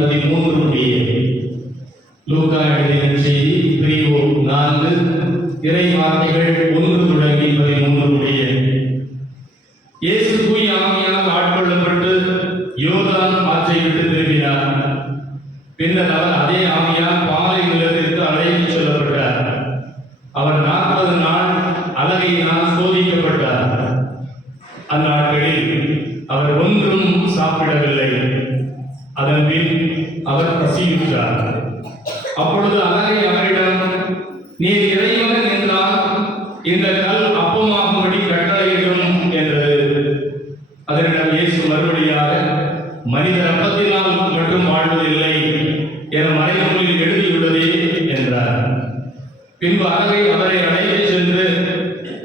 13 லூக்கா எழுதின செய்தி பிரிவு 4 இறை வார்த்தைகள் 1 தொடங்கி 13 இயேசு தூய ஆவியால் ஆட்கொள்ளப்பட்டு யோர்தான் ஆற்றை விட்டு திரும்பினார். பின்னர் அவர் அதே ஆவியால் பாலை நிலத்திற்கு அழைத்துச் செல்லப்பட்டார். அவர் 40 நாள் அலகையினால் சோதிக்கப்பட்டார். அந்நாட்களில் அவர் ஒன்றும் சாப்பிடவில்லை. அதன் பின் அவர் பசியுற்றார். அப்பொழுது அலகை அவரிடம், நீர் இறைவன் என்றால் இந்த கல் அப்பமாகும்படி கட்டளையிடும் என்றது. அதனிடம் இயேசு மறுபடியாக, மனிதர் அப்பத்தினால் மட்டும் வாழ்வதில்லை என மறைநூலில் எழுதியுள்ளதே என்றார். பின்பு அலகை அவரை அழைத்து சென்று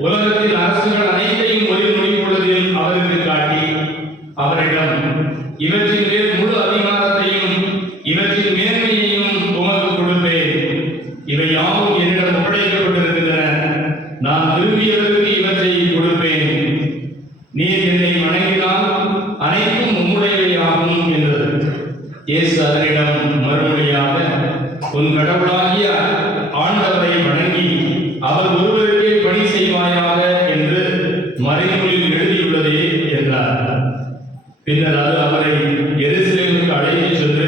உலகத்தில் அரசுகள் அனைத்தையும் ஒரு நொடிப்பொழுதில் அவருக்கு காட்டி அவரிடம், இவற்றின் மேல் முழு அதிகாரத்தையும் இவற்றின் மேன்மையையும் உமக்கு கொடுப்பேன். இவை யாவும் என்னிடம் ஒப்படைக்கப்பட்டிருக்கின்றன. நான் விரும்பியவருக்கு இவற்றை கொடுப்பேன். நீர் என்னை வணங்கினால் அனைத்தும் உம்முடையவையாகும் என்றது. இயேசு அதனிடம் மறுமொழியாக, உன் கடவுளாகிய ஆண்டவரை வணங்கி அவர் ஒருவருக்கே பணி செய்வாயாக என்று மறைநூலில் எழுதியுள்ளதே என்றார். பின்னர் அது அவரை எருசலேமுக்கு அழைத்துச் சென்று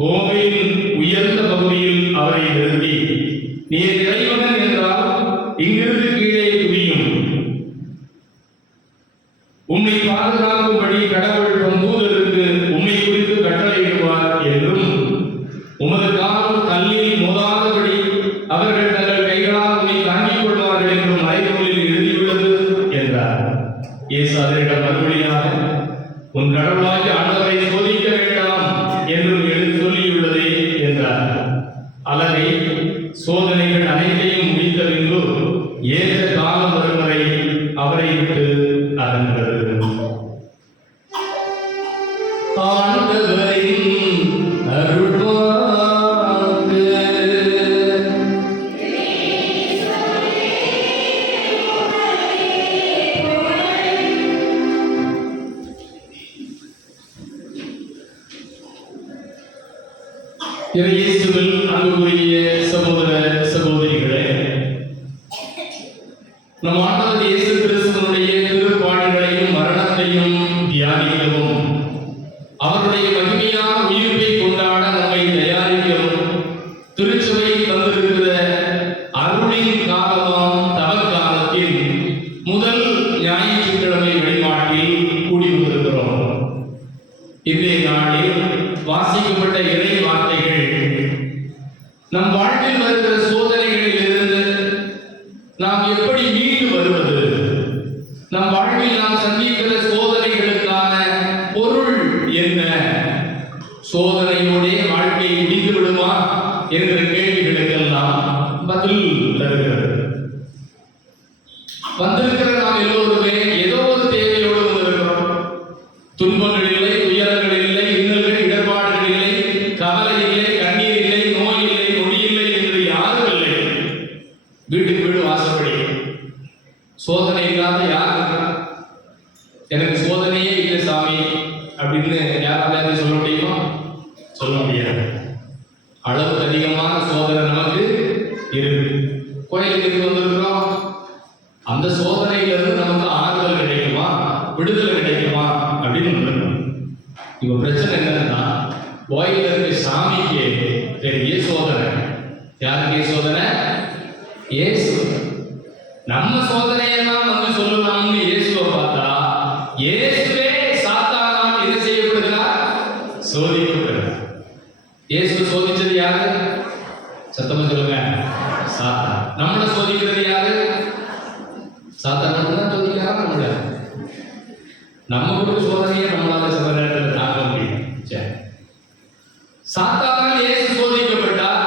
கோவிலின் உயர்ந்த பகுதியில் அவரை நிறுத்தி, நீர் இறைவன் என்றால் இங்கிருந்து கீழே குதியும். உம்மை பாதுகாக்கும்படி கடவுள் தம் தூதருக்கு உம்மை குறித்து கட்டளையிடுவார் என்றும், உமது கால் கல்லில் மோதாதபடி அவர்கள் தங்கள் கைகளால் உம்மை தாங்கிக் கொள்வார்கள் என்றும் மறைநூலில் எழுதியுள்ளது என்றார். இயேசு அதனிடம் மறுபடியாக, உன் கடவுளாகி ஆண்டவரை சோதிக்க வேண்டாம் என்றும் எழுதி சொல்லியுள்ளதே என்றார். அலகை சோதனைகள் அனைத்தையும் முடித்த பின்பு ஏற்ற காலம் வரும் வரை அவரை விட்டு அகன்றது. ஆண்டவரின் அருள்வாக்கு. இயேசுவில் அன்புக்குரிய சகோதர சகோதரிகளே, நம் ஆண்டவர் இயேசு கிறிஸ்துவினுடைய திருப்பாடுகளையும் மரணத்தையும் தியானிக்கவும் அவருடைய மகிமையான உயிர்ப்பை கொண்டாட நம்மை தயாரிக்கவும் திருச்சபை தந்திருக்கிற அருளின் காலமாம் தவக்காலத்தில் முதல் ஞாயிற்றுக்கிழமை வழிபாட்டில் கூடி வந்திருக்கிறோம். இன்றைய நாளில் வாசிக்கப்பட்ட இறை வார்த்தைகள் நம் வாழ்வில் வருகிற சோதனைகளில் இருந்து நாம் எப்படி மீண்டு வருவது, நம் வாழ்வில் நாம் சந்திக்கிற சோதனைகளுக்கான பொருள் என்ன, சோதனையோட வாழ்க்கை முடிந்து விடுமா என்கிற கேள்விகளுக்கெல்லாம் பதில் தருகிறது. வந்திருக்கிற நாம் எல்லோருமே ஏதோ ஒரு தேவையோடு வந்திருக்கிறோம். துன்பங்கள் இல்லை, துயரங்கள் இல்லை, இன்னல்கள் இடர்பாடுகள் இல்லை, கவலை இல்லை, கண்ணீர் இல்லை, நோய் இல்லை, நொடி இல்லை என்று யாரும் இல்லை. வீட்டுக்கு வீடு வாசப்படி. சோதனை இல்லாத யார்? எனக்கு சோதனையே இல்லை சாமி அப்படின்னு யாராவது சொல்ல முடியுமா? சொல்ல முடியாது. அளவுக்கு அதிகமான சோதனை நமக்கு இருக்கு. கோயிலுக்கு வந்திருக்கிறோம். அந்த சோதனையிலிருந்து நமக்கு ஆறுதல் கிடைக்குமா, விடுதலை கிடைக்குமா அப்படின்னு வந்திருக்கோம். இப்ப பிரச்சனை என்னன்னா, கோயில இருக்க சாமிக்கு பெரிய சோதனை. யாருக்கு சோதனை? இயேசு. நம்ம சோதனையெல்லாம் வந்து சொல்லலாம்னு இயேசுவை பார்த்தா, இயேசுவே சாத்தானால் என்ன செய்யப்படுகிறார்? சோதிக்கப்படுகிறார். இயேசு சோதிச்சது யாரு? சத்தமா சொல்லுங்க. சாத்தான். நம்மளை சோதிக்கிறது யாரு? சாத்தான் மட்டும்தான் சோதிக்கிறாரா? நம்மள நம்ம ஒரு சோதனையை நம்மளால சில நேரத்தில் தாங்க முடியும். சரி, சாத்தானால் இயேசு சோதிக்கப்பட்டார்.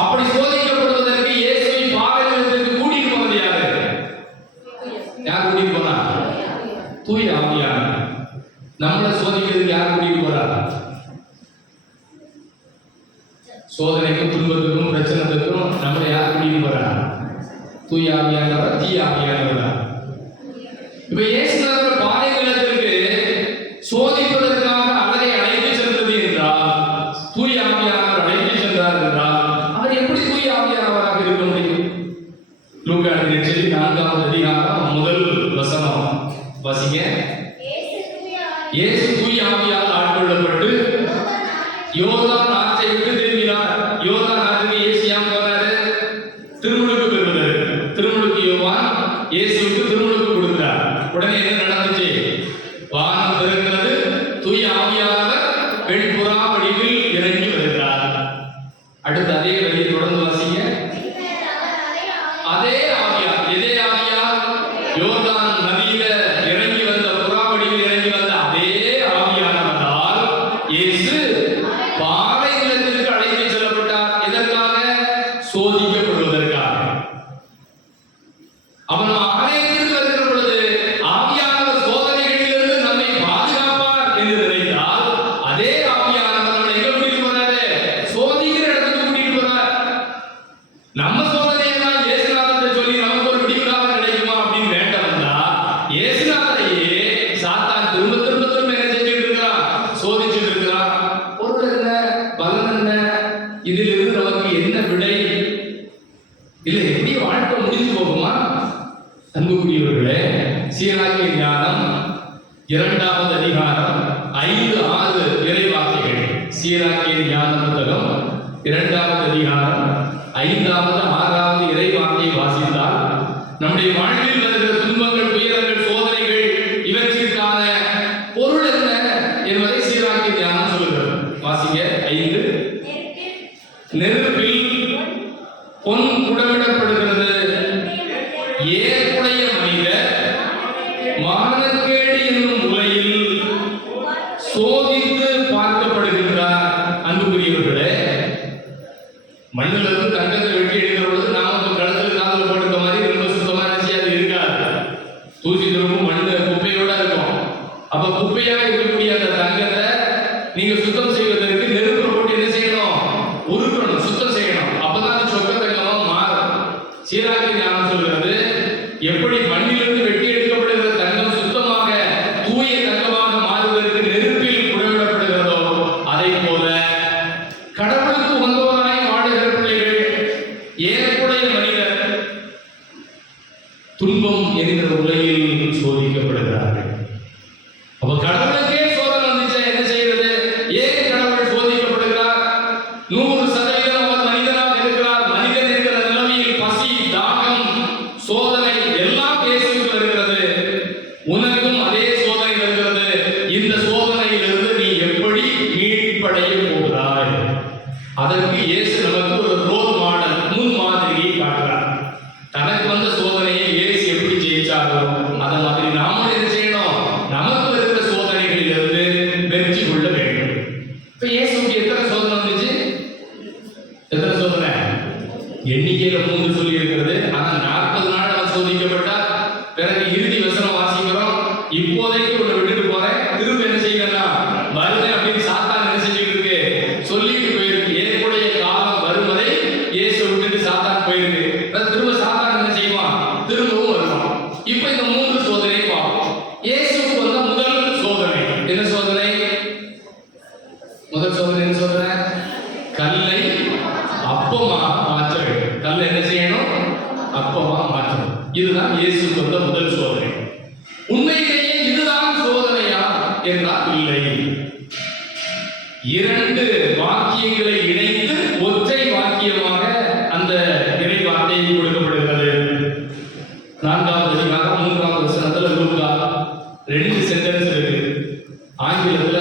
அப்படி சோதிக்கப்படுவதற்கு இயேசுவை பாவத்திற்கு கூட்டிட்டு போனது யாரு? யார் கூட்டிட்டு போனா? தூய ஆவியானவர். நம்மளை சோதிக்கிறதுக்கு யார் கூட்டிட்டு போறாரு? சோதனைக்கும் துன்பத்துக்கும் பிரச்சனைக்கும் நம்மளை யார் கூட்டிட்டு போறாரு? தூய ஆவியானவர், தீய ஆவியானவர். இப்ப இயேசுநாதர் பாதைகளத்திற்கு சோதிப்பதற்காக அவரை அழைத்து சென்றது என்றால் யோர்தான் ஆற்றை விட்டு திரும்பினார். யோர்தான் ஆற்றுக்கு இயேசு ஏன் போனாரு? திருமுழுக்கு பெறுவதற்கு. திருமுழுக்கு யோவான் இயேசுவுக்கு திருமுழுக்கு கொடுக்கிறார். உடனே என்ன நடந்துச்சு? வானம் திறக்கிறது, தூய ஆவியானவர் பெண் புறா வடிவில் இறங்கி வருகிறார். அடுத்து அதே வழியை தொடர்ந்து வாசிங்க. அதே ஆவியா, எதே ஆவியா? யோர்தான் நதியில இறங்கி வந்த புறா வடிவில் இறங்கி வந்த அதே ஆவியானவரால் இயேசு பாலை நிலத்திற்கு அழைத்து செல்லப்பட்டார். எதற்காக? சோதிக்கப்படுவதற்காக. அவன் ஆலயத்திற்கு வருகிற பொழுது ஆவியானவர் சோதனைகளிலிருந்து நம்மை பாதுகாப்பார் என்று நினைத்தால், அதே ஆவியானவர் நம்மளை எங்க கூட்டிட்டு போறாரு? சோதிக்கிற இடத்துக்கு கூட்டிட்டு போறார். நம்ம சோதனையெல்லாம் இயேசுநாதத்தை சொல்லி நமக்கு ஒரு விடிவுகாலம் கிடைக்குமா அப்படின்னு வேண்டாம்னா, இயேசுநாதரையே சாத்தான் திரும்ப திரும்ப திரும்ப என்ன செஞ்சுட்டு இருக்கிறான்? சோதிச்சுட்டு இருக்கிறான். பொருள் என்ன? பலன் என்ன? இதிலிருந்து நமக்கு என்ன விடை? இல்ல எப்படி வாழ்க்கை முடிஞ்சு போகுமா? அன்புக்குரியவர்களே, சீராக்கிய ஞானம் 2வது அதிகாரம் 5-6 இறைவார்த்தைகள். சீராக்கிய ஞான புத்தகம் 2வது அதிகாரம் 5வது 6வது இறைவார்த்தையை வாசித்தால் நம்முடைய வாழ்வில் வருகிற துன்பங்கள், துயரங்கள், சோதனைகள் இவற்றிற்கான பொருள் என்ன என்பதை சீராக்கிய ஞானம் சொல்லுகிறது. வாசிங்க. 5. நெருப்பில் பொன் குடமிடப்படுகிறது. ஏற்புடைய மனிதர் மானக்கேடு என்னும் உலையில் சோதித்து பார்க்கப்படுகின்றார். அன்புக்குரியவர்களே, மண்ணிலிருந்து தங்கத்தை வெட்டி எடுக்கிற பொழுது நாம கழுத்துல காதல் போட்டுக்க மாதிரி ரொம்ப சுத்தமான செய்யாது இருக்காது. தூசி திரும்பும் மண்ணு குப்பையோட இருக்கும். அப்ப குப்பையா இருக்கக்கூடிய அந்த தங்கத்தை நீங்க சுத்தம் செய்வதற்கு நெருப்பு போட்டு என்ன செய்யணும்? உருக்கணும், சுத்தம் செய்யணும். அப்பதான் அது சொக்க தங்கமா மாறும். சீராக்கிய ஞானம் சொல்கிறது, எப்படி மண்ணிலிருந்து வெட்டி எடுக்கப்படுகிற தங்கம் சுத்தமாக தூய தங்கமாக மாறுவதற்கு நெருப்பில் குடமிடப்படுகிறதோ, அதை போல கடவுளுக்கு உகந்தவராய் வாழுகிற பிள்ளைகள், ஏற்புடைய மனிதர் துன்பம் என்கிற உலகில் சோதிக்கப்படுகிறார்கள். அப்ப கடவுளுக்கே சோதனை வந்துச்சா என்ன செய்வது? ஏன் கடவுள் சோதிக்கப்படுகிறார்? 100% அவர் மனிதனாக இருக்கிறார். மனிதன் என்கிற நிலைமையில் பசி, தாகம், சோதனை எல்லாம் இயேசுவுக்கு வருகிறது. உனக்கும் அதே சோதனை வருகிறது. இந்த சோதனையிலிருந்து நீ எப்படி மீட்படைய போகிறாய்? அதற்கு இயேசு நமக்கு ஒரு ரோல் மாடல், முன்மாதிரியை காட்டுறார். தனக்கு வந்த சோதனையை இயேசு எப்படி ஜெயிச்சாரோ அதை மாதிரி நாமும் என்ன செய்யணும்? நமக்கு இருக்கிற சோதனைகளிலிருந்து வெற்றி கொள்ள வேண்டும். இப்ப இயேசுக்கு எத்தனை சோதனை வந்துச்சு? எத்தனை சோதனை? எண்ணிக்கையில 3 சொல்லி இருக்கிறது. ஆனா 40 நாள் அவர் சோதிக்கப்பட்டார். பிறகு இறுதி வசனம் வாசிக்கிறோம், இப்போதைக்கு உன்னை விட்டுட்டு போறேன், திரும்ப என்ன செய்யணும்னா வருவேன் அப்படின்னு சாத்தான் என்ன செஞ்சுட்டு இருக்கு? சொல்லிட்டு போயிருக்கு. ஏற்புடைய காலம் வருவதை இயேசு விட்டுட்டு சாத்தான் போயிருக்கு. திரும்ப சாத்தான் என்ன செய்வான்? திரும்பவும் வருவான். இப்ப இந்த 3 சோதனை பார்ப்போம். இயேசுக்கு வந்த முதல் சோதனை என்ன சோதனை? முதல் சோதனை என்ன சோதனை? கல்லை அப்பமா மாற்ற வேண்டும். கல்லை என்ன செய்யணும்? அப்பமா மாற்றணும். இதுதான் இயேசுக்கு வந்த முதல் சோதனை. உண்மையிலேயே இதுதான் சோதனையா என்றால் இல்லை. 2 வாக்கியங்களை இணைத்து ஒற்றை வாக்கியமாக அந்த இறைவார்த்தை கொடுக்கப்படுகிறது. 4வது அதிகாரம் 3வது வசனத்துல லூக்கா 2 சென்டென்ஸ் இருக்கு. ஆங்கிலத்துல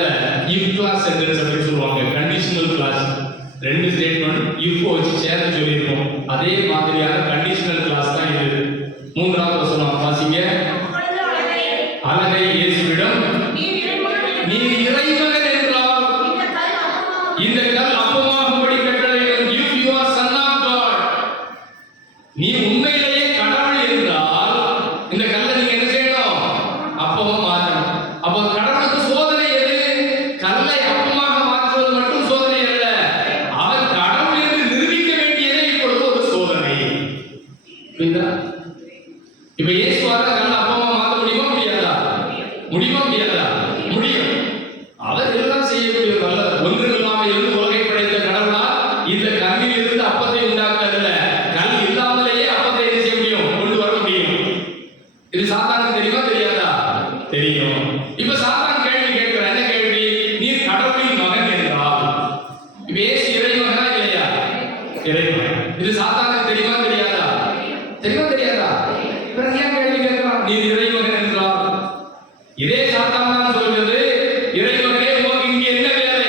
if clause sentence அப்படி சொல்லுவாங்க. கண்டிஷனல் கிளாஸ் 2 ஸ்டேட்மெண்ட் if வச்சு சேர்த்து சொல்லியிருக்கோம். அதே மாதிரியான கண்டிஷனல் கிளாஸ் தான் இது. 3வது வசனம் வாசிங்க. அலகை இயேசுவிடம், நீர் இறைமகன் என்றால் இந்த கல் அப்பமாகும்படி கட்டளையிடும். if you are son of God, நீ உண்மையிலேயே கடவுள் என்றால் இந்த கல்லை நீங்க என்ன செய்யணும்? அப்பமா மாற்றணும். அப்போ கடவுளுக்கு சோதனை எது? கல்லை அப்பமாக மாற்றுவது மட்டும் சோதனை அல்ல, அவர் கடவுள் என்று நிரூபிக்க வேண்டியதே இப்பொழுது ஒரு சோதனை. புரியுதா? இப்ப இயேசுவால கல்லை அப்பமா மாற்ற முடியுமா முடியாதா? முடியுமா முடியாதா? முடியும். அவர் எல்லாம் செய்யக்கூடிய வல்லவர். ஒன்றுமில்லாமல் இருந்து உலகை படைத்த இது சாத்தானுக்கு தெரியுமா தெரியாதா? தெரியுமா தெரியாதா? பிறகு ஏன் கேள்வி கேட்கிறான்? நீ இறைமகன் என்றால் இதே சாத்தான் தான் சொல்கிறது, இறைமகனே உனக்கு இங்கே என்ன வேலை?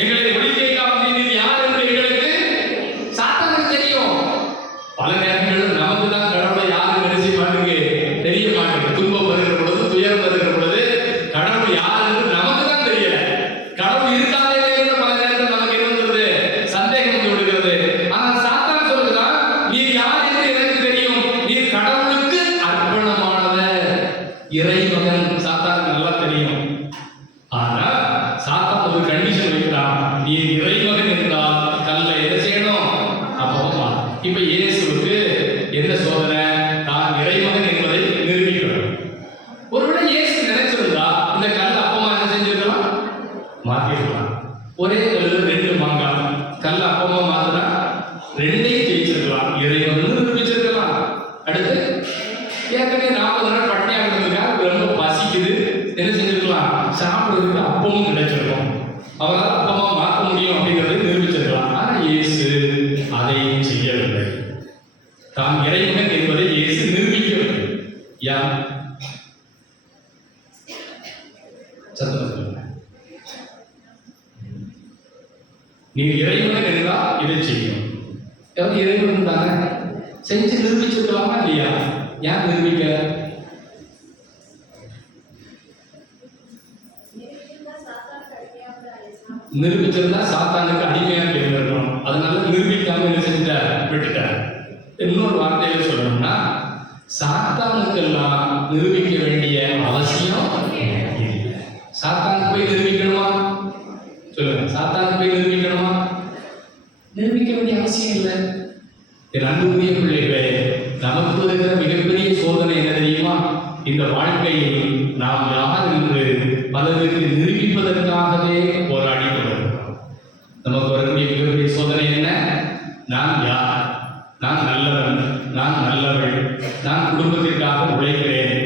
எங்களை ஒளிக்கைக்காக நீ யார் என்று எங்களுக்கு சாத்தானுக்கு தெரியும். பல நேரங்களில் நமக்கு தான் கடவுளை யாரும் நினைச்சு மாட்டுக்கு தெரிய மாட்டேங்குது. துன்பம் வருகிற பொழுது, துயரம் வருகிற பொழுது கடவுள் யார் என்று நமக்கு தான் தெரியல. கடவுள் இருக்காதே என்று பல நேரத்தில் நமக்கு இருந்தது சந்தேகம் வந்து விடுகிறது. ஆனால் சாத்தான் சொல்கிறான், நீ யார் என்று எனக்கு தெரியும், நீ கடவுளுக்கு அர்ப்பணமானவர், இறைமகன். சாத்தான் நல்லா தெரியும். ஆனா சாத்தான் ஒரு கண்டிஷன் வைக்கிறான், நீ இறைமகன் என்றால் கல்லை எதை செய்யணும்? அப்பமா இப்ப இயேசுவுக்கு என்ன சோதனை? தான் இறைமகன் என்பதை நிரூபிக்கணும். ஒருவேளை இயேசு நினைச்சிருந்தா இந்த கல் அப்பமா என்ன செஞ்சிருக்கலாம்? மாத்திருக்கலாம். ஒரே கல்லுல 2 மாங்காய், கல் அப்பமா மாத்தினா 2ஐயும் ஜெயிச்சிருக்கலாம், இறைமகன் நிரூபிச்சிருக்கலாம். அடுத்து ஏற்கனவே 40 நாள் பட்டினியா இருந்திருக்காரு, ரொம்ப பசிக்குது, என்ன செஞ்சிருக்கலாம்? சாப்பிடுறதுக்கு அப்பமும் கிடைச்சிருக்கும், அவரால் அப்பமா மாற்ற முடியும் அப்படிங்கறதை நிரூபிச்சிருக்கலாம். ஆனா இயேசு அதை செய்யவில்லை. தான் இறைமகன் என்பதை இயேசு நிரூபிக்கவில்லை. யார் சத்தம் சொல்லுங்க. நீ இறைமகன் என்றால் இதை செய்யும். எவ்வளவு இறைமகன் தானே செஞ்சு நிரூபிச்சிருக்கலாமா இல்லையா? ஏன் நிரூபிக்க? நிரூபிச்சிருந்தா சாத்தானுக்கு அடிமையாக இருந்திருக்கணும். அதனால நிரூபிக்காம என்ன செஞ்சார்? விட்டுட்டார். இன்னொரு வார்த்தையில சொல்லணும்னா, சாத்தானுக்கெல்லாம் நிரூபிக்க வேண்டிய அவசியம் இல்லை. சாத்தானுக்கு போய் நிரூபிக்கணுமா? சொல்லுங்க, சாத்தானுக்கு போய் நிரூபிக்கணுமா? நிரூபிக்க வேண்டிய அவசியம் இல்லை. என் அன்புக்குரிய பிள்ளைகளே, நமக்கு வருகிற மிகப்பெரிய சோதனை என்ன தெரியுமா? இந்த வாழ்க்கையில் நாம் யார் என்று பலருக்கு நிரூபிப்பதற்காகவே போராடி கொண்டிருக்கிறோம். நமக்கு வரக்கூடிய மிகப்பெரிய சோதனை என்ன? நான் யார்? நான் நல்லவன், நான் நல்லவள், நான் குடும்பத்திற்காக உழைக்கிறேன்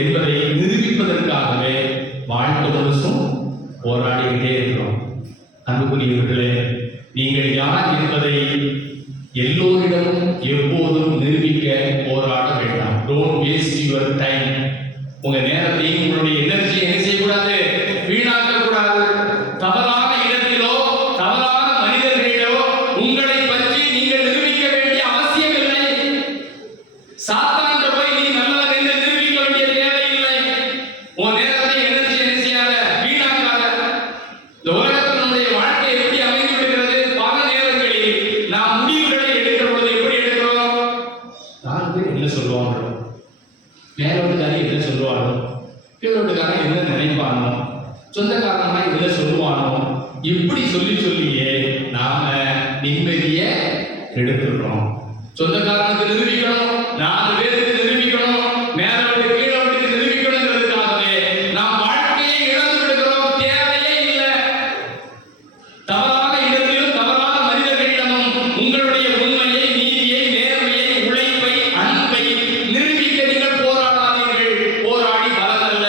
என்பதை நிரூபிப்பதற்காகவே வாழ்க்கை முழுசும் போராடிக்கிட்டே இருக்கிறோம். அன்புக்குரியவர்களே, நீங்கள் யார் என்பதை எல்லோரிடமும் எப்போதும் நிரூபிக்க போராட வேண்டாம். Don't waste your time. உங்க நேரத்தையும் உங்களுடைய எனர்ஜியை என்ன செய்யக்கூடாது? வீணாக்க கூடாது. தவறான இடத்திலோ தவறான மனிதர்களிடோ உங்களை பற்றி நீங்கள் நிரூபிக்க வேண்டிய அவசியம் இல்லை. சாத்தான்கிட்ட போய் நீ நல்லவன் என்று நிரூபிக்க வேண்டிய தேவையில்லை. உன் நேரத்தை எனர்ஜி என்ன செய்யாத? வீணாக்காத. இந்த உலகத்தில் நம்முடைய வாழ்க்கை எப்படி அமைந்து விடுகிறது? பல நேரங்களில் நாம் முடிவுகளை எடுக்கிற பொழுது எப்படி எடுக்கிறோம்? 4 பேர் என்ன சொல்லுவாங்க, மேலோட்டுக்காரன் என்ன சொல்லுவானோ, கீழோட்டுக்காரன் என்ன நினைப்பானோ, சொந்தக்காரனா என்ன சொல்லுவானோ, இப்படி சொல்லியே நாம நிம்மதியை எடுத்துடுறோம். சொந்தக்காரனுக்கு நிரூபிக்கணும், 4 பேருக்கு நிரூபிக்கணும், மேலோட்டு கீழோட்டுக்கு நிரூபிக்கணுங்கிறதுக்காகவே நாம் வாழ்க்கையை இழந்து விடுகிறோம். தேவையே இல்லை. தவறான இடத்திலும் தவறான மனிதர்களிடமும் உங்களுடைய உண்மையை, நீதியை, நேர்மையை, உழைப்பை, அன்பை நிரூபிக்க நீங்கள் போராடாதீர்கள். போராடி பலனல்ல.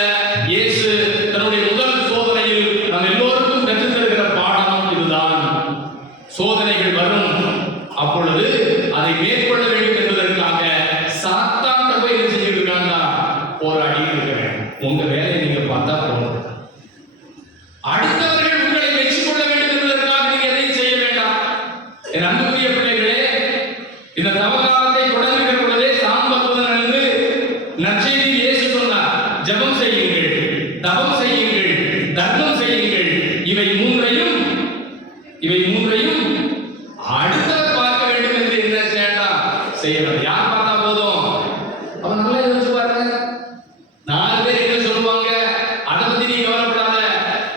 இயேசு தன்னுடைய முதல் சோதனையில் நம் எல்லோருக்கும் கற்றுத் தருகிற பாடம் இதுதான். சோதனைகள் வரும், அப்பொழுது அதை மேற்கொள்ள வேண்டும் என்பதற்காக சாத்தான்கிட்ட போய் என்ன செஞ்சுட்டு இருக்காண்டா? போராடி இருக்கிறேன். உங்க வேலையை நீங்க பார்த்தா போதும். அடுத்தவர்கள் உங்களை மெச்சிக்கொள்ள வேண்டும் என்பதற்காக நீங்க எதையும் செய்ய வேண்டாம். என் அன்புக்குரிய பிள்ளைகளே, இந்த தவகாலத்தை தொடங்குகிற பொழுதே சாம்பத்துவதற்கு நற்செய்தி இயேசு சொன்னார். ஜெபம் செய்யுங்கள், தவம் செய்யுங்கள், தர்மம் செய்யுங்கள். இவை மூன்றையும் அடுத்தவர் பார்க்க வேண்டும் என்று என்ன வேண்டாம் செய்யணும். யார் பார்த்தா போதும்? அவன் நல்லா யோசிச்சு பாருங்க. 4 பேர் என்ன சொல்லுவாங்க அதை பத்தி நீ கவலைப்படாத.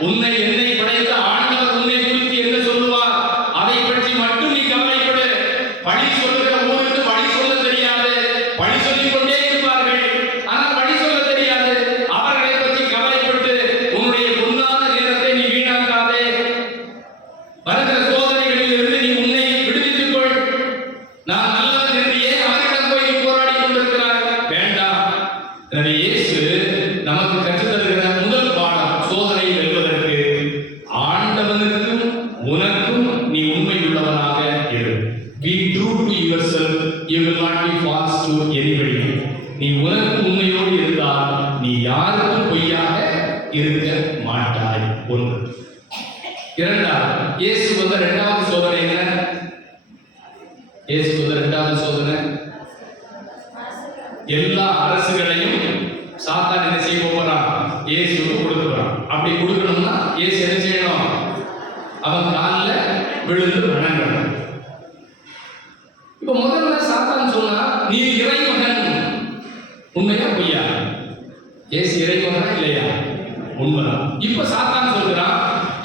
உன்னை என்னை படைத்த ஆண்டவர் உன்னை குறித்து என்ன சொல்லுவார் அதை பற்றி மட்டும் நீ கவலைப்படு. பழி சொல்லுகிற ஊருக்கு பழி சொல்ல தெரியாது, பழி சொல்லிக் கொண்டே இருப்பார்கள், ஆனால் பழி சொல்ல தெரியாது. அவர்களை பற்றி கவலைப்பட்டு உன்னுடைய பொன்னான நேரத்தை நீ வீணாக்காதே. வருகிற இயேசுக்கு வந்த இரண்டாவது சோதனை என்ன? இயேசுக்கு வந்த இரண்டாவது சோதனை, எல்லா அரசுகளையும் சாத்தான் என்ன செய்ய போறான்? இயேசுக்கு கொடுக்குறான். அப்படி கொடுக்கணும்னா இயேசு என்ன செய்யணும்? அவன் காலில் விழுந்து வணங்கணும். இப்ப முதல்ல சாத்தான் சொன்னா, நீ இறைமகன். உண்மையா பொய்யா? இயேசு இறைமகனா இல்லையா? உண்மைதான். இப்ப சாத்தான் சொல்கிறான்,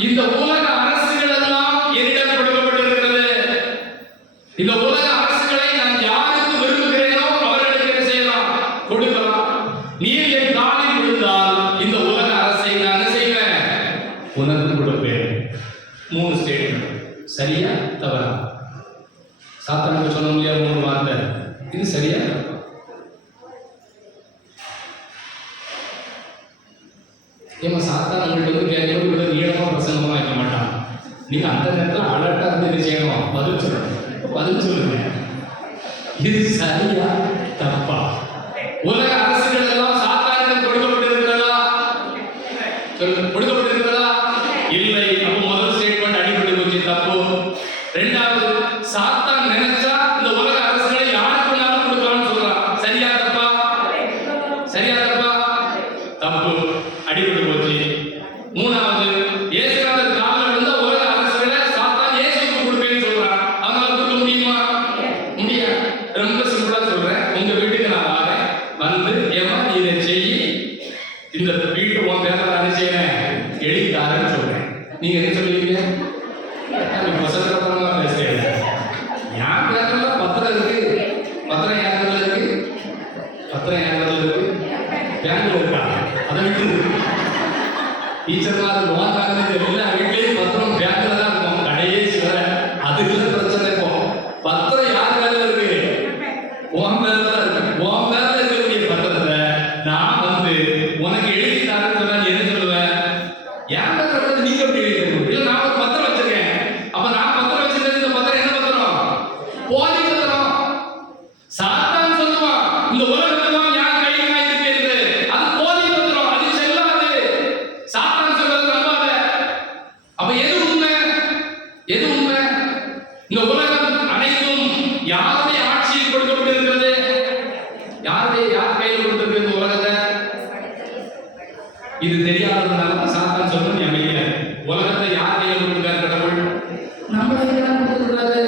இந்த உலக அரசுகள் எல்லாம் என்னிடம் கொடுக்கப்பட்டிருக்கிறது. இந்த உலக அரசுகளை நான் யாருக்கு விரும்புகிறேனோ அவர்களுக்கு என்ன செய்யலாம்? கொடுக்கலாம். நீ என் காலில் விழுந்தால் இந்த உலக அரசை நான் செய்வேன், உனக்கு கொடுப்பேன். 3 ஸ்டேட்மெண்ட். சரியா தவறா? சாத்தானுக்கு சொல்ல முடியாத 3 வார்த்தை. இது சரியா? ஏமா சாத்தான் உங்கள்கிட்ட வந்து கேட்கறது கூட நீளமா பிரசங்கமா வைக்க மாட்டான். நீங்க அந்த நேரத்தில் அலர்ட்டா இருந்து என்ன செய்யணும்? பதில் சொல்லணும். பதில் சொல்லுங்க. இது சரியா தப்பா? உலக அரசுகள் எல்லாம் சாத்தானுக்கு கொடுக்கப்பட்டிருக்கிறதா? கொடுக்கப்பட்டிருக்கிறதா? இல்லை. அப்போ முதல் ஸ்டேட்மெண்ட் அடிபட்டு போச்சு, தப்பு. இரண்டாவது, சாத்தான் நினைச்சா இந்த உலக அரசுகளை யாருக்குனாலும் கொடுக்கலாம்னு சொல்றான். சரியா தப்பா? சரியா தப்பா? தப்பு. அடிபட்டு போச்சு. மூணாவது, இயேசுநாதர் காலில் விழுந்த உலக அரசுகளை சாத்தான் இயேசுக்கு கொடுப்பேன்னு சொல்றான். அவனால கொடுக்க முடியுமா? முடியாது. ரொம்ப சிம்பிளா சொல்றேன். உங்க வீட்டுக்கு நான் வரேன், வந்து ஏமா நீ இதை செய்யி, இந்த வீட்டு உன் பேர்ல நான் செய்யறேன், எழுதித்தாரன்னு சொல்றேன். நீங்க என்ன சொல்லுவீங்க? வசதிரமா பேசுறீங்க. என் பேர்ல பத்திரம் இருக்கு. பத்திரம் யார் பேர்ல இருக்கு? பத்திரம் யார் பேர்ல இருக்கு? பேங்க்ல இருக்கா? அதை விட்டு டீச்சர்மார் லோன் வாங்குறது எல்லா வீட்லயும் பத்திரம் பேங்க்ல தான் இருக்கும். கடைசி வர அதுக்குள்ள பிரச்சனை இருக்கும். பத்திரம் யார் பேர்ல இருக்கு? உன் பேர்ல தான் இருக்கு. உன் பேர்ல இருக்கக்கூடிய பத்திரத்தை நான் வந்து உனக்கு எழுதி தரேன்னு சொன்னா நீ என்ன சொல்லுவேன்? என் பேர்ல நீங்க எப்படி எழுதி? இல்ல நான் ஒரு பத்திரம் வச்சிருக்கேன். அப்ப நான் பத்திரம் வச்சிருக்கேன். இந்த பத்திரம் என்ன பத்திரம்? போலி பத்திரம். சாத்தான் சொல்லுவான், இந்த உலகத்துல யார் கையில இருக்கு என்று. அது போலி பத்திரம். அது செல்லாது. சாத்தான் சொல்றது நம்பாத. அப்ப எது உண்மை? எது உண்மை? இந்த உலகம் அனைத்தும் யாருடைய ஆட்சியில் கொடுக்கப்பட்டிருக்கிறது? யார் கையில் கொடுத்திருக்கிறது இந்த உலகத்தை? இது தெரியாததுனால சாத்தான் சொல்றது நீ அமைதியா இரு. உலகத்தை யார் கையில் கொடுத்திருக்கார் கடவுள்? நம்ம கையில கொடுத்திருக்கிறாரு.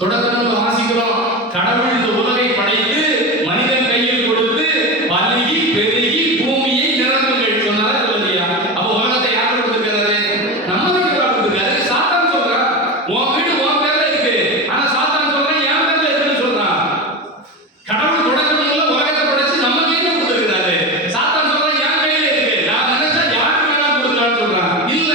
தொடர்ந்து வாசிக்கிறோம், கடவுள் இந்த உலகை படைத்து மனிதன் கையில் கொடுத்து பலுகி பெருகி பூமியை நிரப்புங்கள் சொன்னாரா இல்லையா? அப்ப உலகத்தை யார் கொடுத்திருக்கிறாரு? நம்ம கையில கொடுத்திருக்காரு. சாத்தான் சொல்றான், உன் வீடு உன் பேர்ல இருக்கு. ஆனா சாத்தான் சொல்றான் என் பேர்ல இருக்குன்னு சொல்றான். கடவுள் தொடக்கத்துல உலகத்தை படைச்சு நம்ம கையில கொடுத்திருக்கிறாரு. சாத்தான் சொல்றான் என் கையில இருக்கு. நான் நினைச்சா யாருக்கு வேணாலும் கொடுக்கலாம்னு சொல்றான். இல்ல,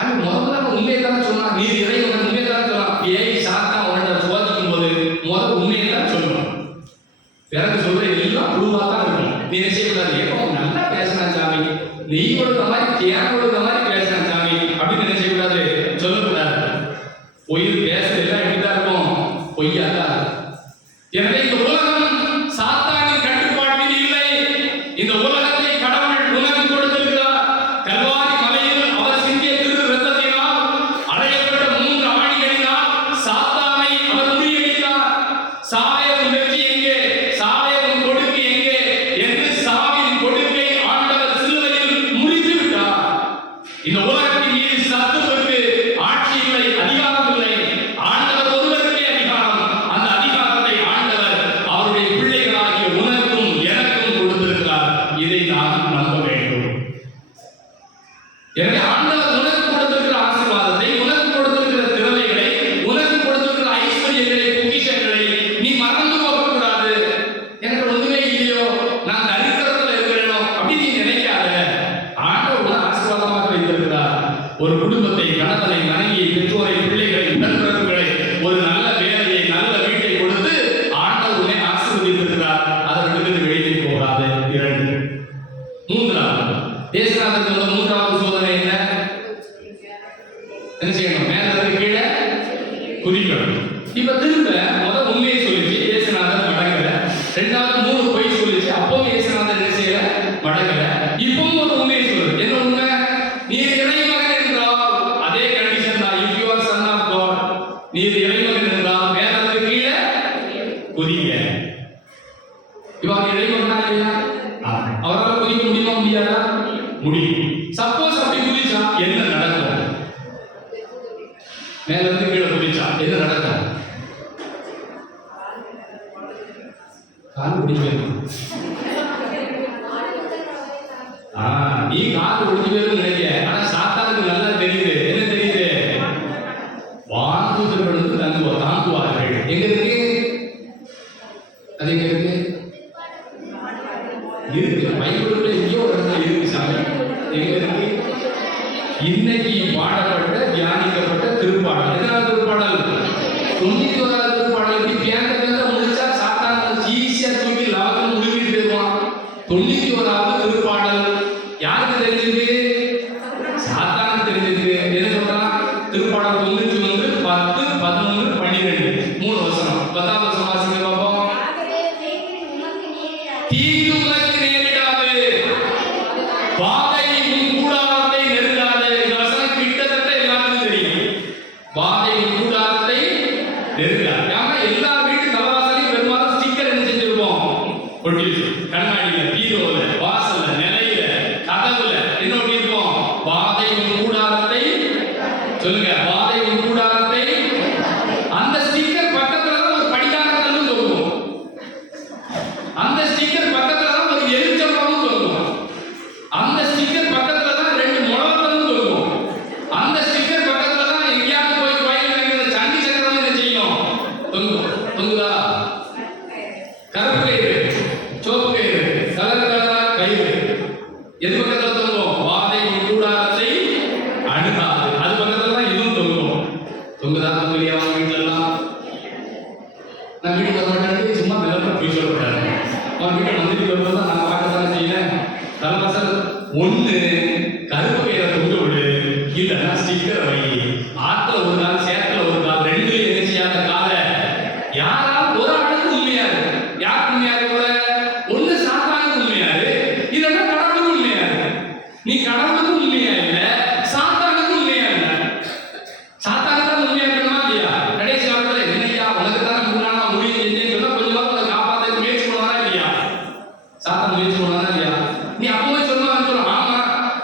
அது முதல்ல உண்மையை தானே சொன்னான். நீ இறைவன் உண்மையை தானே சொன்னான். ஏய் சாத்தான் உன்னை சோதிக்கும் போது முதல் உண்மையை தான் சொல்லணும். பிறகு சொல்ற எல்லாம் ப்ரூவா தான் இருக்கும். நீ என்ன செய்யக்கூடாது? ஏப்போ நல்லா பேசினான் சாமி, நீ கொடுத்த மாதிரி தேன் கொடுத்த மாதிரி பேசினான் சாமி அப்படின்னு என்ன செய்யக்கூடாது? சொல்லக்கூடாது. பொய் பேசுறது எல்லாம் எப்படிதான் இருக்கும்? பொய்யா தான் இருக்கும். எனவே இந்த உலகம் சாத்தானின் கட்டுப்பாட்டில் இல்லை. இந்த உலகத்தை கடவுள் உனக்கு கொடுத்திருக்கிறார். கல்வாரி மலையில் அவர் சிந்திய திரு ரத்தத்தினால் அறையப்பட்ட 3 ஆணிகளினால் சாத்தானை அவர் முறியடித்தார். சாயவும் வெற்றி எங்கே, சாயவும் கொடுக்கு எங்கே என்று சாவின் கொடுக்கை ஆண்டவர் சிலுவையில் முறித்து விட்டார். இந்த உலகத்தின் மீது சத்துருக்கு ஆட்சி இல்லை, அதிகாரம் இல்லை. ஆண்டவர் ஒருவருக்கே அதிகாரம். அந்த அதிகாரத்தை ஆண்டவர் அவருடைய பிள்ளைகளாகிய உனக்கும் எனக்கும் கொடுத்திருக்கிறார். இதை நான் நம்ப வேண்டும். எனவே ஆண்டவர் உனக்கு கொடுத்திருக்கிற ஆசீர்வாதத்தை, உனக்கு கொடுத்திருக்கிற திறமைகளை, உனக்கு கொடுத்திருக்கிற ஐஸ்வர்யங்களை, பொக்கிஷங்களை நீ மறந்து போகக்கூடாது. எனக்கு ஒண்ணுமே இல்லையோ, நான் தரித்திரத்துல இருக்கிறேனோ அப்படி நீ நினைக்காத. ஆண்டவர் உனக்கு ஆசீர்வாதமாக வைத்திருக்கிறார். ஒரு குடும்பத்தை, கணவனை, மனைவியை, பெற்றோரை, பிள்ளைகளை, உடன்பிறப்புகளை, ஒரு நல்ல வேலையை, நல்ல வீட்டை கொடுத்து ஆண்டவர் உன்னை ஆசீர்வதித்திருக்கிறார். அதை விட்டு வெளியே போகாது. 2. மூன்றாவது, இயேசுநாதருக்கு வந்த 3வது சோதனை என்ன? என்ன செய்யணும்? மேல இருந்து கீழே குதிக்கணும். இப்ப திரும்ப முதல் உண்மையை சொல்லிச்சு, இயேசுநாதர் மடங்கல. 2வது 3 பொய் சொல்லிச்சு, அப்பவும் இயேசுநாதர் என்ன செய்யல? மடங்கல. இப்பவும் ஒரு உண்மையை சொல்லுது. என்ன உண்மை? நீ இறைமகன் என்றால் நீர் இறைவன் என்றால் வேதத்துக்கு கீழே குதிங்க. இவங்க இறைவன் இல்லையா? அவரால் குதிக்க முடியுமா முடியாதா? முடியும். சப்போஸ் அப்படி குதிச்சா என்ன நடக்கும்? மேல இருந்து கீழே குதிச்சா என்ன நடக்கும்? கால் ஒடிஞ்சிடும். நீ கால் ஒடிஞ்சிடும் நினைக்க, ஆனா சாத்தானுக்கு நல்லா தெரியுது. என்ன தெரியுது? வானதூதர்கள் தாங்குவார்கள். எங்க இருக்கு அது? எங்க இருக்கு? இருக்கு. பைபிளுக்குள்ள எங்கேயோ ஒரு இடத்துல இருக்கு சாமி. எங்க இருக்கு? இன்னைக்கு பாடப்பட்ட தியானிக்கப்பட்ட திருப்பாடல். எதனால திருப்பாடல்? 91வது திருப்பாடலுக்கு பேந்த முடிச்சா சாத்தான் ஈஸியா தூக்கி லாபம் முடிவிட்டு போயிடுவான். 91வது திருப்பாடல் யாருக்கு தெரிஞ்சிருக்கு? சாத்தானுக்கு தெரிஞ்சிருக்கு. என்ன சொல்றான்? திருப்பாடல் 91, 10, 11, 12 3 வசனம். 10வது வசனம் வாசிங்க பாப்போம். தீங்கு உனக்கு நேரிடாது, வாதை உன் கூடாரத்தை நெருங்காது. இந்த வசனம் கிட்டத்தட்ட எல்லாருக்கும் தெரியும். வாதை உன் கூடாரத்தை நெருங்காது. ஆனா எல்லா வீட்டு நவவாசலையும் பெரும்பாலும் ஸ்டிக்கர் என்ன செஞ்சிருப்போம்? ஒட்டிருச்சு. கண்ணாடியில, பீரோல, வாசல்ல, நிலையில, கதவுல என்ன ஒட்டிருப்போம்? வாதை உன் கூடாரத்தை சொல்லுங்க. வாதை உன் கூடாரத்தை. அந்த ஸ்டிக்கர் பக்கத்துல தான் ஒரு படிகாரங்களும் தொங்கும். அந்த ஸ்டிக்கர் பக்கத்துல தான் ஒரு எரிச்சம்பளமும் தொங்கும். அந்த ஸ்டிக்கர் பக்கத்துல தான் 2 முழவத்தலும் தொங்கும். அந்த ஸ்டிக்கர் பக்கத்துல தான் எங்கேயாவது போய் கோயில் வைக்கிற சண்டி சக்கரம் என்ன செய்யும்? தொங்கும். தொங்குதா? கருப்பு கயிறு, சோப்பு கயிறு, கலர் கலரா கயிறு எது பக்கத்துல தொங்கும்? வாதை உன் கூடாரத்தை அணுகாது. அது பக்கத்துல தான் இதுவும் தொங்கும். தொங்குதா? தொங்கலையா? அவங்க வீட்டுல எல்லாம் நான் வீட்டுக்கு வர மாட்டேன், சும்மா நிலப்ப போய் சொல்லக்கூடாது. அவன் வீட்டை மந்திரி வரும்போது நான் பார்க்கத்தானே செய்யறேன். தலைவாசல் ஒண்ணு கருப்பு கயிறை தொங்க விடு, இல்லைன்னா ஸ்டிக்கர் வை. ஆத்துல ஒரு நாள், சேத்துல ஒரு நாள், 2 என்ன செய்யாத கால யாராவது ஒரு ஆளுக்கு உண்மையாரு. யாருக்கு உண்மையாரு? கூட ஒண்ணு சாத்தானுக்கு உண்மையாரு, இல்லைன்னா கடவுளுக்கு உண்மையாரு. நீ கடவுளுக்கு உண்மையா இல்ல, சாத்தானுக்கு உண்மையா இல்ல. சாத்தானுக்கு தான் உண்மையா இருக்கணுமா இல்லையா? கடைசி காலத்துல என்னையா உனக்கு தானே முன்னாடி முடிவு செஞ்சேன்னு சொன்னா கொஞ்ச நாள் உன்னை காப்பாற்ற முயற்சி பண்ணுவானா இல்லையா? சாத்தான் முயற்சி பண்ணுவானா இல்லையா? நீ அப்பவே சொன்னான்னு சொல்ல, ஆமா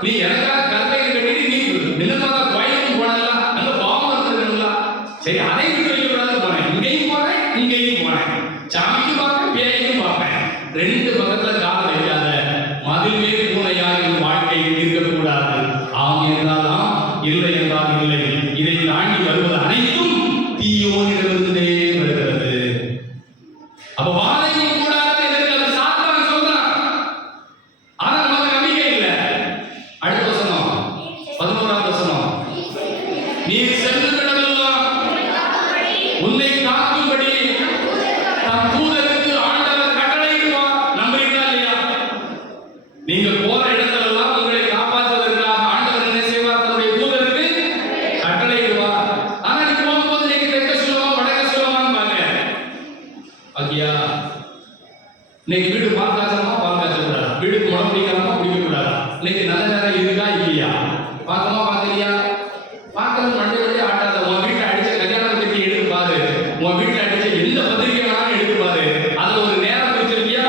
நீ எனக்காக கற்பையை கட்டிட்டு நீ நிலமாத கோயிலுக்கு போனல, அங்க பாவம் இருந்ததுங்களா? சரி, அதை விட்டு வைக்கக்கூடாது போனேன். இங்கேயும் போனேன், இங்கேயும் போனேன். சாமிக்கு பார்ப்பேன், பேய்க்கும் பார்ப்பேன். 2 பக்கத்துல கால வைக்காத. மதிலே பூனையாய் உன் வாழ்க்கை இருக்கக்கூடாது. ஆம் என்றால் ஆம், இல்லை என்றால் இல்லை. இதை தாண்டி வருவது அனைத்தும் தீயோனிடமிருந்தே வருகிறது. அப்ப வாதையும் கூடாது எதிர்க்கிறது சாத்தான் சொல்றான். ஆனா நமக்கு நம்பிக்கை இல்லை. அடுத்த வசனம் 11வது வசனம். நீ செல்லுமிடமெல்லாம் உன்னை காக்கும்படி தம் தூதருக்கு ஆண்டவர் கட்டளையிடுவார். நம்புறீங்களா இல்லையா? நீங்க போற இடத்துல எல்லாம் உங்களை காப்பாற்றுவதற்காக ஆண்டவர் என்ன செய்வார்? தன்னுடைய தூதருக்கு கட்டளையிடுவார். ஆனா நீ போகும்போது நீங்க தெற்க சொல்லுவா, வடக்க சொல்லுவான்னு பாருங்க. பாக்கியா, இன்னைக்கு வீடு பால் காய்ச்சலாமா, பால் காய்ச்சக்கூடாதா? வீடுக்கு முளை பிடிக்கலாமா, பிடிக்கக்கூடாதா? இன்னைக்கு நல்ல நேரம் இருக்கா இல்லையா? பார்க்கமா பார்க்கலையா? பார்க்கறது மண்டையோட ஆட்டாத. உன் வீட்டை அடிச்ச கல்யாண பத்திரிகை எடுத்து பாரு. உன் வீட்டை அடிச்ச எந்த பத்திரிகை வேணாலும் எடுத்து பாரு. அதுல ஒரு நேரம் குறிச்சிருக்கியா?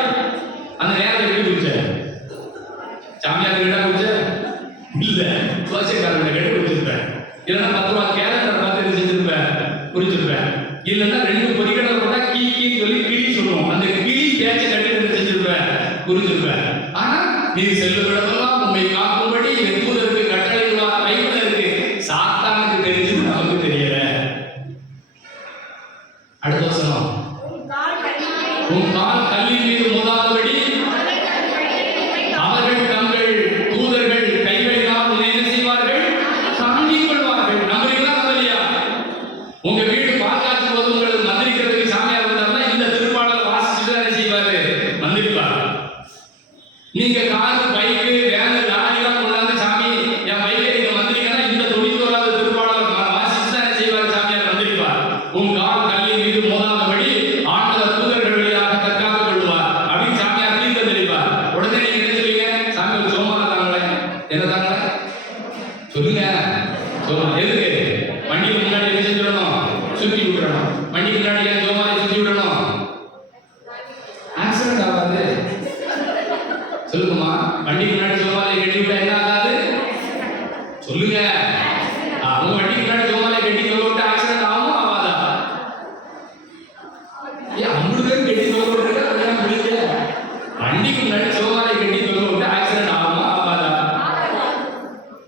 அந்த நேரம் எப்படி குறிச்ச? சாமியார் கிட்ட குறிச்ச இல்ல, சுவாசியக்காரன் கிட்ட குறிச்சிருப்பேன். இல்லைன்னா 10 ரூபா கேலண்டர் பார்த்து செஞ்சிருப்பேன், குறிச்சிருப்பேன். இல்லைன்னா 2 பொறிக்கடலை போட்டா கீ கீன்னு சொல்லி கிளி சொல்லுவோம். அந்த கிளி பேச்ச கட்டி செஞ்சிருப்பேன், குறிச்சிருப்பேன். ஆனா நீ செல்லுமிடமெல்லாம் உண்மை காக்கும்படி என் தூதருக்கு கட்டளையிடுவார். பைபிள்ல இருக்கு. சாத்தானுக்கு தெரிஞ்சு நமக்கு தெரியல. அடுத்த வசனம். உன் கால் கல்லின் மீது மோதாதபடி அவர்கள் தங்கள் தூதர்கள் கைகளினால் உன்னை என்ன செய்வார்கள்? தாங்கிக் கொள்வார்கள். நம்புறீங்களா? நம்பலையா? உங்க வீடு பாக்காற்றும் போது உங்களுக்கு மந்திரிக்கிறதுக்கு சாமியார் வந்தாருன்னா இந்த திருப்பாடல் வாசிச்சுட்டு என்ன செய்வாரு? மந்திரிப்பார். நீங்க காரு, பைக்கு, வேனு, லாரி எல்லாம் கொண்டாந்து சாமி என் பைக்கை நீங்க மந்திரிக்கன்னா இந்த 91வது திருப்பாடல் வாசிச்சு தான் என்ன செய்வார்? சாமியார் மந்திரிப்பார். உன் கால் கல்லின் மீது மோதாதபடி ஆண்டவர் தூதர்கள் வழியாக தற்காத்துக் கொள்வார் அப்படின்னு சாமியார் தீர்க்க தெரிவிப்பார். உடனே நீங்க என்ன சொல்லுவீங்க? சாமி ஒரு சோமான தாங்களே, என்ன தாங்களே சொல்லுங்க. சொல்லுங்க. எதுக்கு? வண்டியை முன்னாடி என்ன செஞ்சிடணும்? சுத்தி விட்டுறணும். வண்டிக்கு முன்னாடி ஏன் ஜோமாலை சுத்தி விடணும்? ஆக்சிடென்ட் ஆகாது. சொல்லுங்கம்மா, வண்டிக்கு முன்னாடி ஜோமாலை கட்டி விட்டா என்ன ஆகாது? சொல்லுங்க. அவங்க வண்டிக்கு முன்னாடி ஜோமாலை கட்டி விட்டா ஆக்சிடென்ட் ஆகுமா ஆகாதா? ஏன் 50 பேர் கட்டி விட்டுருக்கா? அதெல்லாம் முடியல. வண்டிக்கு முன்னாடி ஜோமாலை கட்டி விட்டா ஆக்சிடென்ட் ஆகுமா ஆகாதா?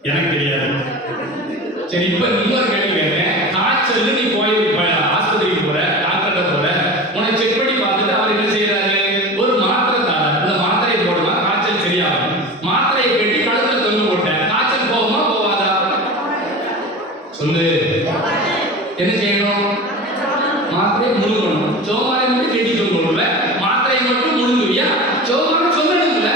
எனக்கு தெரியாது. சரி, இப்ப இன்னொரு கேள்வி கேட்கிறேன். காய்ச்சல் நீ போய் ஆஸ்பத்திரிக்கு போற, டாக்டர்கிட்ட போற, உன்னை செக் பண்ணி பார்த்துட்டு அவர் என்ன செய்யறாரு? ஒரு மாத்திரை தராரு. இந்த மாத்திரையை போடுமா காய்ச்சல் சரியாகும். மாத்திரையை கட்டி கழுத்துல தொங்க போட்ட காய்ச்சல் போகுமா போவாதா? சொல்லு. என்ன செய்யணும்? மாத்திரையை முழுங்கணும். சோமாலை மட்டும் கட்டி தொங்க, மாத்திரையை மட்டும் முழுங்குவியா? சோமாலை சொல்லணும்ல.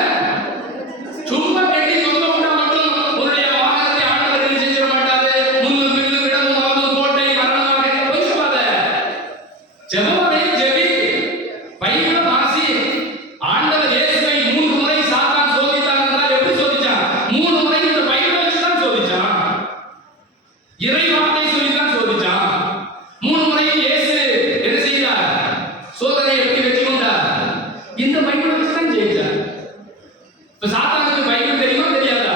சும்மா கட்டி தொங்க விட்டா மட்டும் உன்னுடைய வாகனத்தை ஆண்டவர் என்ன செஞ்சிட மாட்டாரு? முன்னும் பின்னும் இடமும் வலதும் கோட்டை மரணமாக போய் சொல்லாத. ஜெபமாலை ஜெபி, பைபிளை வாசி. ஆண்டவர் இயேசுவை 3 முறை சாத்தான் சோதித்தான் என்றால் எப்படி சோதிச்சான்? 3 முறை இந்த பைபிளை வச்சு தான் சோதிச்சான். இறை வார்த்தை சொல்லி தான் சோதிச்சான். 3 முறையும் இயேசு என்ன செய்தார்? சோதனை எப்படி வெற்றி கொண்டார்? இந்த பைபிளை வச்சு தான் ஜெயிச்சார். இப்ப சாத்தானுக்கு பைபிள் தெரியுமா தெரியாதா?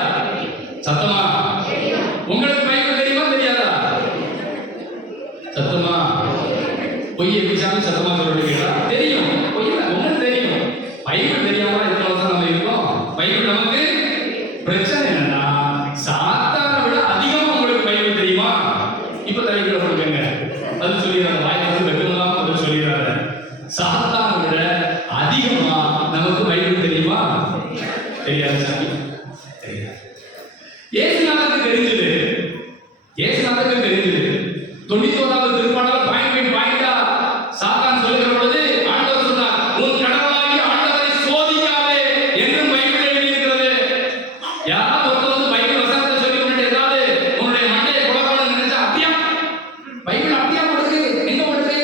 சத்தமா. உங்களுக்கு பைபிள் தெரியுமா தெரியாதா? சத்தமா. பொய் எபிசாமி சத்தமா சொல்றீங்களா? தெரியும். பொய் உங்களுக்கு தெரியும். பைபிள் தெரியாம எத்தனை வருஷம் நம்ம இருக்கோம்? பைபிள் நமக்கு பிரச்சனை என்னன்னா, சாத்தானை விட அதிகமா உங்களுக்கு பைபிள் தெரியுமா? இப்ப தலைகளை கொடுங்க. அது சொல்லிடுறாங்க. வாய்ப்பு வெக்கலாம் அது சொல்லிடுறாங்க. சாத்தானை விட அதிகமா நமக்கு பைபிள் தெரியுமா? தெரியாது சாமி. தெரியாது. இயேசுநாதருக்கு தெரிஞ்சது. இயேசுநாதருக்கு தெரிஞ்சது. 91வது திருப்பாடல் பாயிண்டா சாத்தான் சொல்லுகிற பொழுது ஆண்டவர் சொன்னார், உன் கடவுளாகிய ஆண்டவரை சோதிக்காதே என்று பைபிள் எழுதியிருக்கிறது. யாராவது ஒருத்தர் வந்து பைபிள் வசனத்தை சொல்லி கொண்டு ஏதாவது உன்னுடைய மண்டையை குழப்பம்னு நினைச்சா அப்படியா? பைபிள் அப்படியா கொடுக்கு? எங்க கொடுக்கு?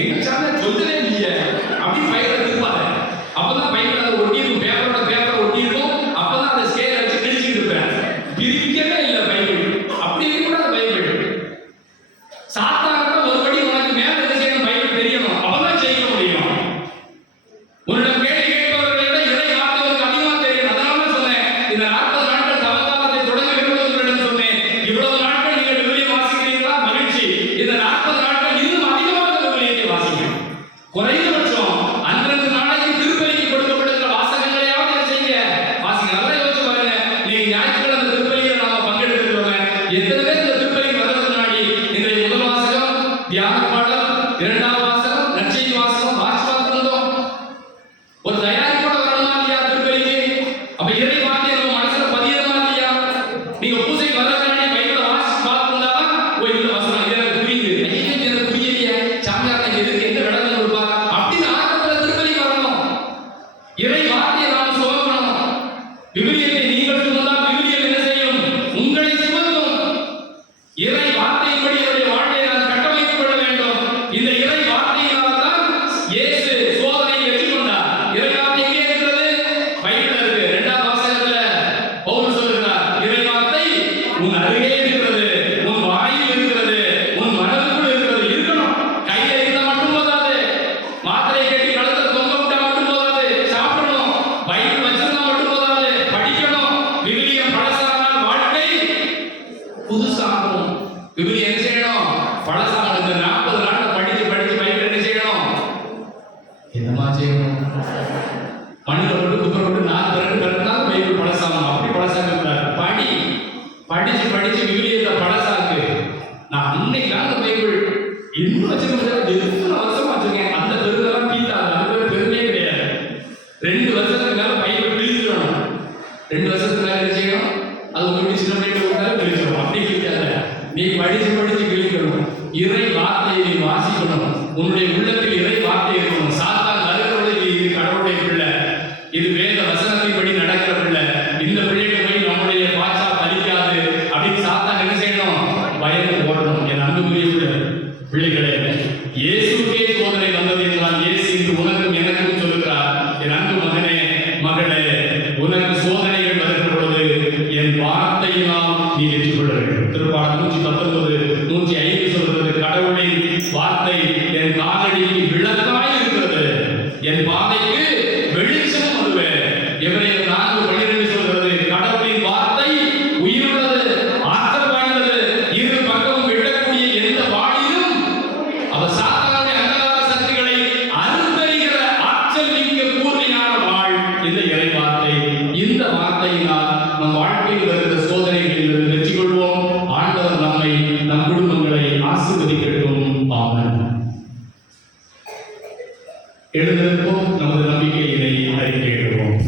எங்க சாமி சொல்லவே இல்லையே அப்படி பைபிளை திருப்பாரு. அப்பதான் பைபிள் அதை ஒட்டியிருக்கும். பேப்பரோட பேப்பர் ஒட்டியிருக்கும். அப்பதான் அதை ஸ்கேல் வச்சு கிழிச்சிட்டு இருப்பேன். பிரிக்கவே இல்லை பைபிள். அப்படி இருக்கக்கூடாது பைபிள். சாத்தானுக்கு ஒருபடி உனக்கு மேல என்ன செய்யணும்? பைபிள் தெரியணும். அப்பதான் ஜெயிக்க முடியும். உன்னிடம் கேள்வி கேட்பவர்களை விட இறை வார்த்தைகளுக்கு அதிகமா தெரியும். அதனால சொன்னேன், இந்த 40 நாட்கள் தவக்காலத்தை தொடங்குகிறது உங்களிடம் சொன்னேன். இவ்வளவு நாட்கள் நீங்கள் விவிலியம் வாசிக்கிறீர்களா? மகிழ்ச்சி. இந்த 40 நாட்கள் இன்னும் அதிகமாக விவிலியத்தை வாசிக்கணும். குறைந்தபட்சம் அன்றன்று நாளைக்கு திருப்பலிக்கு கொடுக்கப்பட்டிருக்கிற வாசகங்களையாவது என்ன செய்ய வாசிக்க. நல்லா யோசிச்சு பாருங்க. நீங்க ஞாயிற்றுக்கிழமை திருப்பலியில் நாம பங்கெடுத்துக்கிறோம். எத்தனை பேர் இந்த திருப்பலிக்கு வர்றதுக்கு முன்னாடி இன்றைய முதல் வாசகம் தியான பாடல், 2வது வாசகம் நற்செய்தி வாசகம் வாசி பார்த்திருந்தோம். ஒரு தயாரிப்போட வரணுமா இல்லையா திருப்பலிக்கு? அப்ப இறை வார்த்தை நம்ம மனசுல பதியணுமா இல்லையா? நீங்க பூஜை வர்றதுக்கு முன்னாடி பைபிளை வாசி பார்த்திருந்தாதான் ஓ இந்த வசனம் இது எனக்கு புரியுது, ஐயோ இது எனக்கு புரியலையே, சாமியார் எதுக்கு எந்த விளக்கம் கொடுப்பார் அப்படின்னு ஆரம்பத்துல திருப்பலிக்கு வரணும். இறை வார்த்தையை நாம் சுமக்கணும். விவிலியத்தை நீங்கள் சுமந்தால் விவிலியம் என்ன செய்யும்? உங்களை சுமக்கும். இறை வார்த்தையின்படி என்னுடைய வாழ்க்கையை நான் கட்டமைத்துக் கொள்ள வேண்டும். இந்த இறை வார்த்தையினால் தான் இயேசு சோதனையை வெற்றி கொண்டார். இறை வார்த்தை எங்கே இருக்கிறது? பைபிள்ல இருக்கு. 2வது வாசகத்துல பவுல் சொல்கிறார், இறை வார்த்தை உன் அருகே இருக்கிறது, உன் வாயில் இருக்கிறது, உன் மனதுக்குள் இருக்கிறது. இருக்கணும். கையில இருந்தா மட்டும் போதாது. மாத்திரை கட்டி கழுத்துல தொங்க விட்டா மட்டும் போதாது. சாப்பிடணும். பைபிள் வச்சிருந்தா மட்டும் போதாது. படிக்கணும். விவிலியம் பழசானால் வாழ்க்கை புதுசாகும். விவிலியம் என்ன செய்யணும்? பழசாகணும். இந்த 40 நாட்கள் படிச்சு பைபிள் என்ன செய்யணும்? என்னமா செய்யணும்? மண்ணில் போட்டு குப்பை போட்டு 4 பிறகு பைபிள் பழசாகணும். அப்படி பழசாக படிச்சு விவிலியத்தை பழசாக்கு. நான் அன்னைக்கு அந்த பைபிள் இன்னும் வச்சிருக்கேன். எத்தனை வருஷமா வச்சிருக்கேன். அந்த பெருதெல்லாம் பீத்தாது. அது பேர் பெருமையே கிடையாது. 2 வருஷத்துக்கு மேல பைபிள் கிழிச்சிடணும். 2 வருஷத்துக்கு மேல என்ன செய்யணும்? அது உங்களுக்கு சின்ன பிள்ளைங்க கொடுத்தாலும் கிழிச்சிடும். அப்படி கிழிக்காத. நீ படிச்சு கிழிக்கணும். இறை வார்த்தையை நீ வாசிக்கணும். உன்னுடைய உள்ளத்தில் இறை வார்த்தை இருக்கணும். சாத்தான் அருகிறோடு இது கடவுளுடைய பிள்ளை, இது வேத வசனத்தின்படி நடக்கிற பிள்ளை, இந்த பிள்ளைகளை போய் நம்முடைய பாச்சா பலிக்காது அப்படின்னு சாத்தான் என்ன செய்யணும்? பயந்து ஓடணும். என் அன்புக்குரிய பிள்ளைகளே, இயேசுக்கே சோதனை வந்தது என்றால் இயேசு இன்று உனக்கும் எனக்கும் சொல்லுகிறார், என் அன்பு மகனே மகளே, உனக்கு சோதனைகள் வருகிற பொழுது என் வார்த்தையினால் நீ வெற்றி கொள்ள வேண்டும். திருப்பாடல் 119 105 சொல்கிறது, கடவுளின் எழுந்திருப்போம், நமது நம்பிக்கையினை அறிக்கையிடுவோம்.